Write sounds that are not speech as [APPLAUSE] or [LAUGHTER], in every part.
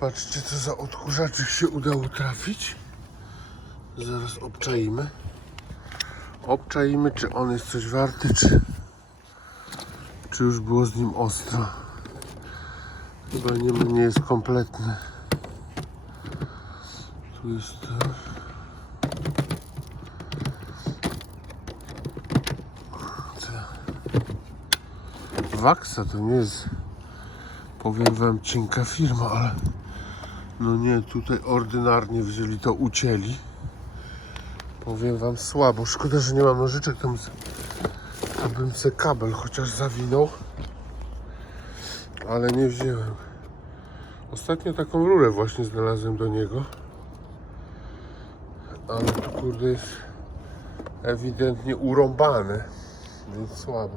Patrzcie, co za odkurzaczyk się udało trafić. Zaraz obczaimy. Obczaimy, czy on jest coś warty, czy, czy już było z nim ostro. Chyba nie, nie jest kompletny. Tu jest. Co? Waksa to nie jest, powiem wam, cienka firma, ale no nie, tutaj ordynarnie wzięli to ucięli. Powiem wam słabo. Szkoda, że nie mam nożyczek, tam bym se kabel chociaż zawinął. Ale nie wziąłem. Ostatnio taką rurę właśnie znalazłem do niego. Ale to kurde jest ewidentnie urąbane. Więc słabo.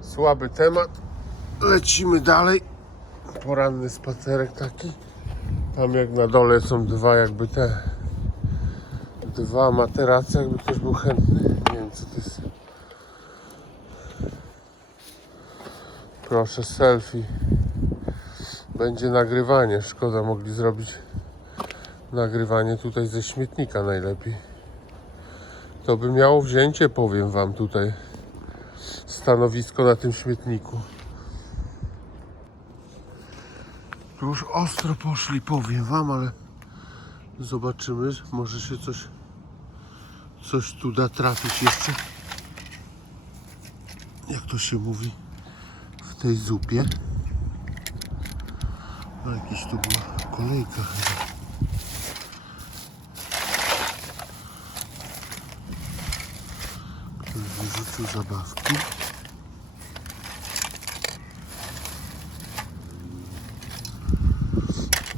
Słaby temat. Lecimy dalej. Poranny spacerek taki. Tam jak na dole są dwa jakby te dwa materace, jakby ktoś był chętny. Nie wiem co to jest. Proszę selfie. Będzie nagrywanie. Szkoda mogli zrobić nagrywanie tutaj ze śmietnika najlepiej. To by miało wzięcie, powiem wam tutaj. Stanowisko na tym śmietniku. Tu już ostro poszli, powiem wam, ale zobaczymy. Może się coś coś tu da trafić jeszcze. Jak to się mówi w tej zupie. No jakiś tu była kolejka chyba. Ktoś wyrzucił zabawki.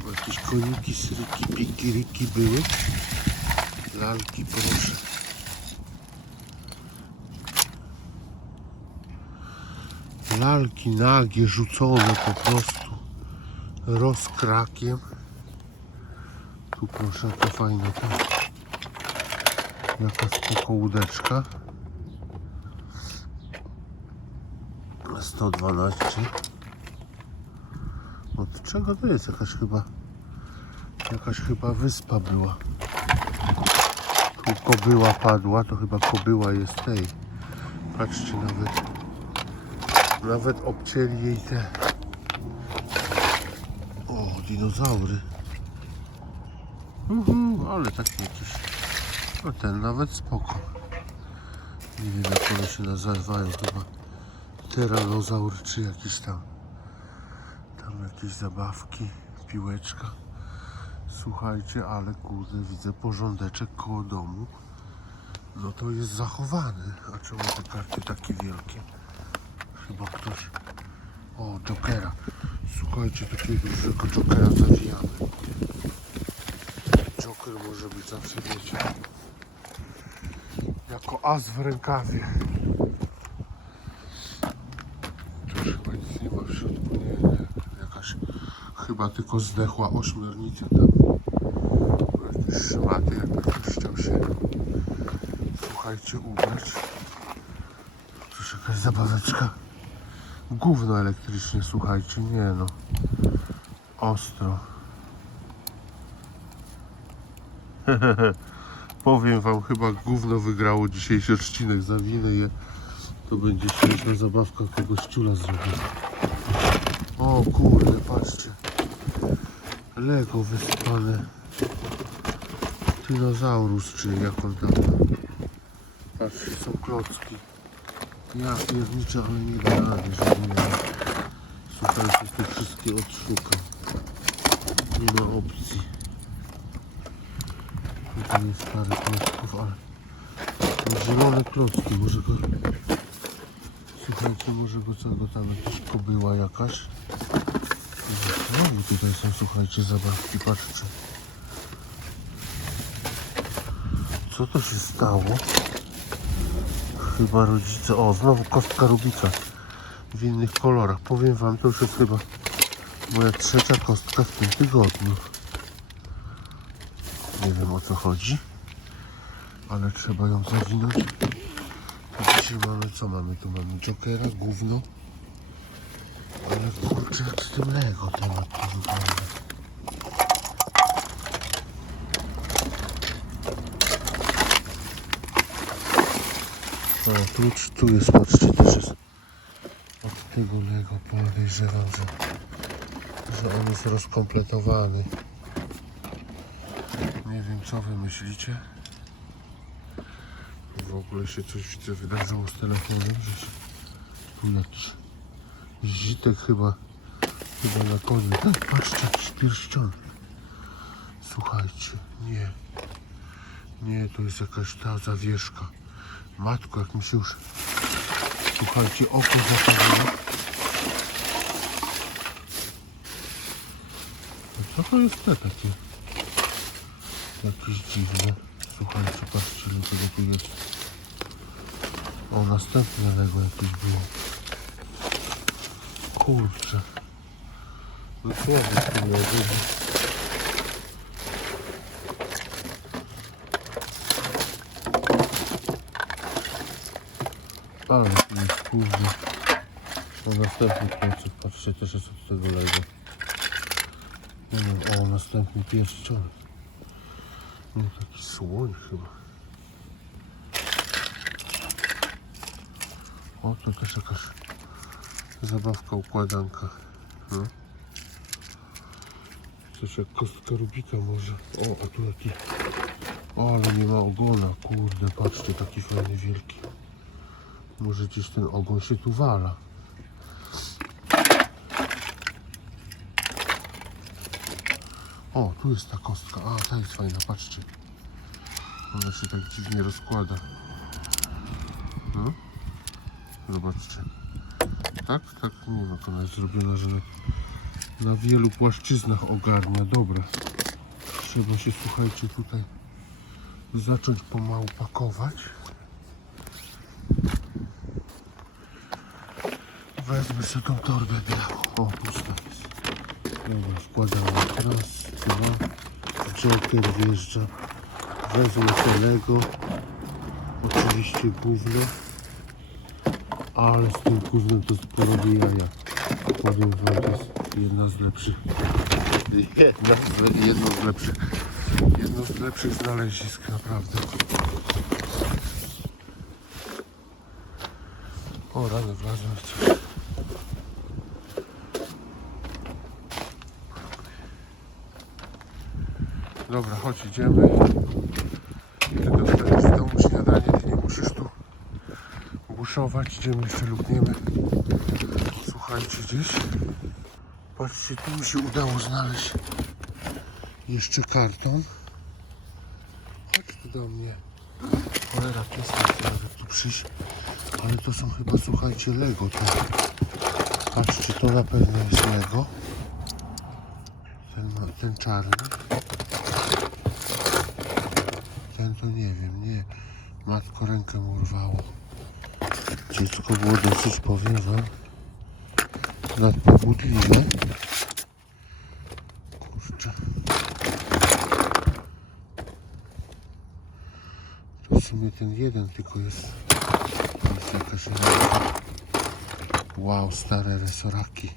O, Jakieś koniki, syryki, pikiryki były. Lalki, proszę. Lalki nagie, rzucone po prostu rozkrakiem. Tu proszę, to fajne to. Jaka spoko łódeczka. 112. Od czego to jest? Jakaś chyba jakaś chyba wyspa była. Tu kobyła padła, to chyba kobyła jest tej. Patrzcie nawet. Nawet obcięli jej te. O, dinozaury. Mhm, ale takie jakieś. No ten nawet spoko. Nie wiem jak one się nazywają, chyba tyrannozaur czy jakiś tam. Tam jakieś zabawki, piłeczka. Słuchajcie, ale kurde, widzę porządeczek koło domu. No to jest zachowany. A czemu te karty takie wielkie? Chyba ktoś... O, Jokera. Słuchajcie, takiego dużego Jokera zawijamy. Joker może być zawsze, wiecie, jako as w rękawie. Już chyba nic nie ma w środku, nie, nie. Jakaś chyba tylko zdechła ośmiornica tam. Szmaty, jakby ktoś chciał się, słuchajcie, ubrać. Tu jest jakaś zabaweczka. Gówno elektryczne, słuchajcie, nie no. Ostro. [LAUGHS] Powiem wam, chyba gówno wygrało dzisiejszy odcinek. Zawinę je. To będzie śmieszna zabawka kogoś ciula zrobić. O kurde, patrzcie. Lego wyspane. Dinozaurus, czy jak on tam. Patrzcie, są klocki. Ja pierniczę, ale nie da rady, żeby nie Słuchajcie, te wszystkie odszukam. Nie ma opcji. Tutaj jest parę klocków, ale zielone klocki, może go... Słuchajcie, może go co go tam jakaś kobyła jakaś. Znowu tutaj są, słuchajcie, zabawki, patrzcie. Co to się stało? Chyba rodzice. O, znowu kostka Rubika w innych kolorach. Powiem wam, to już jest chyba moja trzecia kostka w tym tygodniu. Nie wiem o co chodzi, ale trzeba ją zawinąć. Dzisiaj mamy, co mamy? Tu mamy Jokera, gówno. Ale kurczę, jak z tym Lego temat to. O, tu, tu jest, patrzcie, też jest od tego Lego podejrzewam, że, że on jest rozkompletowany. Nie wiem, co wy myślicie. W ogóle się coś widzę wydarzyło z telefonem, że się tu jakiś zitek chyba, chyba na koniu. Tak, patrzcie, jakiś pierścionek. Słuchajcie, nie. Nie, to jest jakaś ta zawieszka. Matko, jak mi się już... Słuchajcie, oko zapaliło. Co to jest te takie? Jakieś dziwne. Słuchajcie, patrzcie, tego tu jest. O, następne Lego jakieś było. Kurczę. No słabo z Ale tu jest kurde. O, następny plecak. Patrzcie, też jest od tego wiem, o, następny pierścionek. Nie, taki słoń chyba. O, to też jakaś zabawka, układanka. No. Coś jak kostka Rubika może. O, a tu jaki... O, ale nie ma ogona, kurde, patrzcie, taki fajny wielki. Może gdzieś ten ogon się tu wala. O, tu jest ta kostka. A, ta jest fajna, patrzcie. Ona się tak dziwnie rozkłada. No. Zobaczcie. Tak, tak, nie wiem jak ona jest zrobiona, że na, wielu płaszczyznach ogarnia. Dobra. Trzeba się, słuchajcie, tutaj zacząć pomału pakować. Wezmę sobie tą torbę białą. O, pusta jest. Dobra, wkładamy raz, dwa. Joker wjeżdża. Wezmę to Lego. Oczywiście gówno. Ale z tym gównem to porobię jaja. Powiem wam, to jest jedna z lepszych. Jedna z, jedno z lepszych. Jedno z lepszych znalezisk, naprawdę. O, rano wlazłem w coś. Dobra, chodź, idziemy. Ty dostaniesz w domu śniadanie, ty nie musisz tu buszować. Idziemy jeszcze lubniemy. Słuchajcie, gdzieś. Patrzcie, tu mi się udało znaleźć jeszcze karton. Chodź tu do mnie. Cholera, nie chce nawet tu przyjść. Ale to są chyba, słuchajcie, Lego. Patrzcie, to na pewno jest Lego. Ten, ten czarny. Ten to nie wiem, nie. Matko rękę mu urwało. Dziecko było dosyć, powiem wam, nadpobudliwe. Kurczę. To w sumie ten jeden tylko jest. To jest jakaś. Wow, stare resoraki.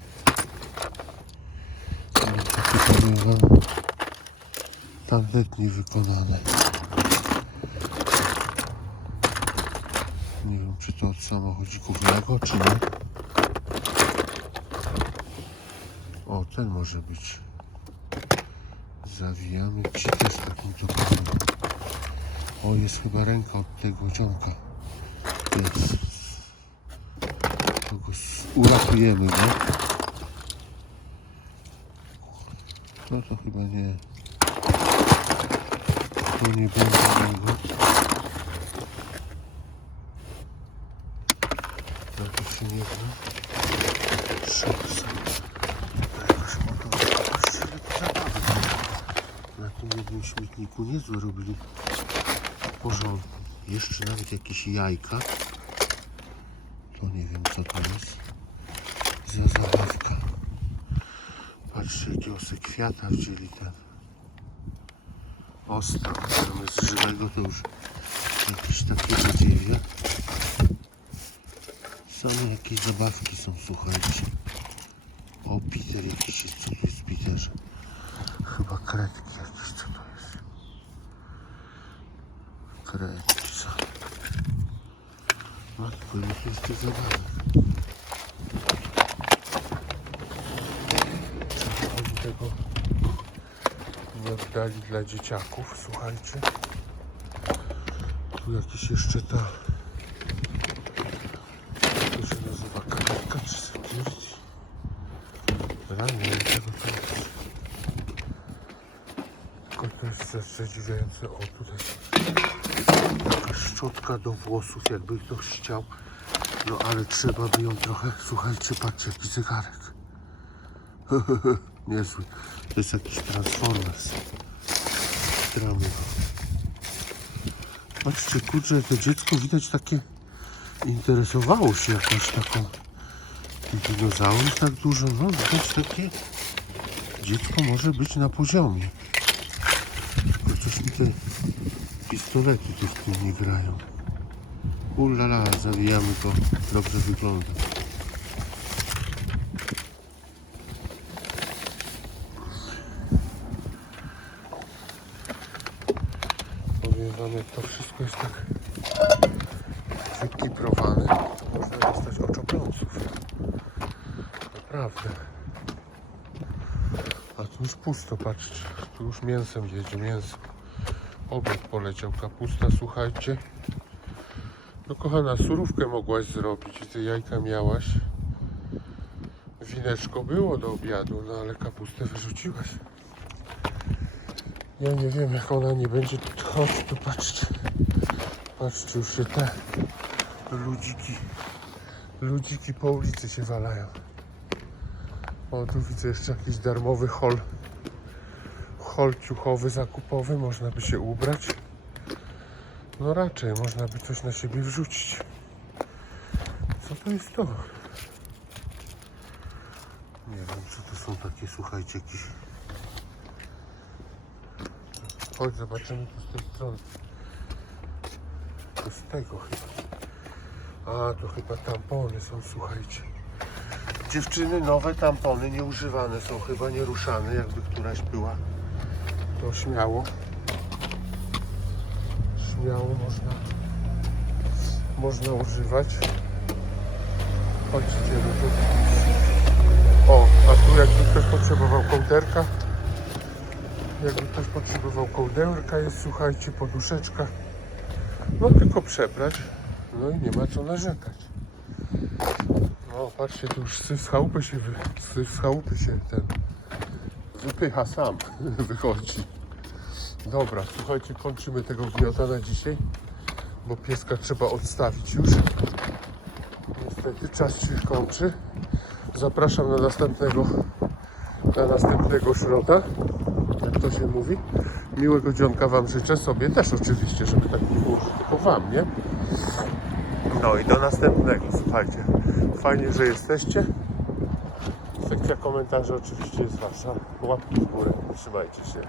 Powiem wam, tandetnie wykonane. Nie wiem, czy to od samochodzików Lego, czy nie. O, ten może być. Zawijamy ci też takim toporem. O, jest chyba ręka od tego ciąka. Jest. To go uratujemy, go. No to chyba nie. To nie będzie tego. No to się nie da. Szybko. Jakoś jakie zabawy. Na tym jednym śmietniku niezłe robili porządku. Jeszcze nawet jakieś jajka. To nie wiem co to jest. Za zabawka. Patrzcie jakiego se kwiata wzięli ten osta, tam jest żywego, to już jakieś takie nadzieje. Same jakieś zabawki są, słuchajcie. O, Peter jakiś jest, co tu jest Peterze? Chyba kredki jakieś, co to jest? Kredki są. Matko, ile tu jest tych zabawek? Trzeba tego oddali dla dzieciaków, słuchajcie. Tu jakiś jeszcze ta to się nazywa kamerka czy security? Ja nie wiem czego to jest. Tylko to jest zadziwiające. O tutaj taka szczotka do włosów, jakby ktoś chciał. No ale trzeba by ją trochę, słuchajcie, patrzcie jaki zegarek. [LAUGHS] Niezły. To jest jakiś Transformers. Tramy go. Patrzcie, kurczę, to dziecko widać takie interesowało się jakąś taką tych dinozaurów tak dużo. No widać takie dziecko może być na poziomie. Tylko coś mi te pistolety tu w tym nie grają. Ulala, zawijamy to. Dobrze wygląda. Jak to wszystko jest tak wykiprowane, to można dostać oczopląców. Naprawdę. A tu już pusto, patrzcie. Tu już mięsem jedzie, mięso. Obiad poleciał, kapusta, słuchajcie. No kochana, surówkę mogłaś zrobić i ty jajka miałaś. Wineczko było do obiadu, no ale kapustę wyrzuciłaś. Ja nie wiem jak ona nie będzie. Chodź tu patrzcie. Patrzcie już się te ludziki. Ludziki po ulicy się walają. O tu widzę jeszcze jakiś darmowy hol. Hol ciuchowy, zakupowy. Można by się ubrać. No raczej można by coś na siebie wrzucić. Co to jest to? Nie wiem, co to są takie, słuchajcie, jakieś... Chodź, zobaczymy to z tej strony. To z tego chyba. A, to chyba tampony są, słuchajcie. Dziewczyny, nowe tampony, nieużywane są, chyba nieruszane, jakby któraś była. To śmiało. Śmiało można, można używać. Chodźcie, no tu. O, a tu jakby ktoś potrzebował kołderka. Jakby ktoś potrzebował kołderka, jest słuchajcie, poduszeczka. No tylko przebrać. No i nie ma co narzekać. No patrzcie, tu już syf z chałupy się, wy, z chałupy się ten wypycha sam, [LAUGHS] wychodzi. Dobra, słuchajcie, kończymy tego gniota na dzisiaj, bo pieska trzeba odstawić już. Niestety czas się kończy. Zapraszam na następnego, na następnego środa, jak to się mówi. Miłego dzionka Wam życzę, sobie też oczywiście, żeby tak nie było, tylko Wam, nie? No i do następnego, słuchajcie. Fajnie, że jesteście. Sekcja komentarzy oczywiście jest Wasza. Łapki w górę, trzymajcie się.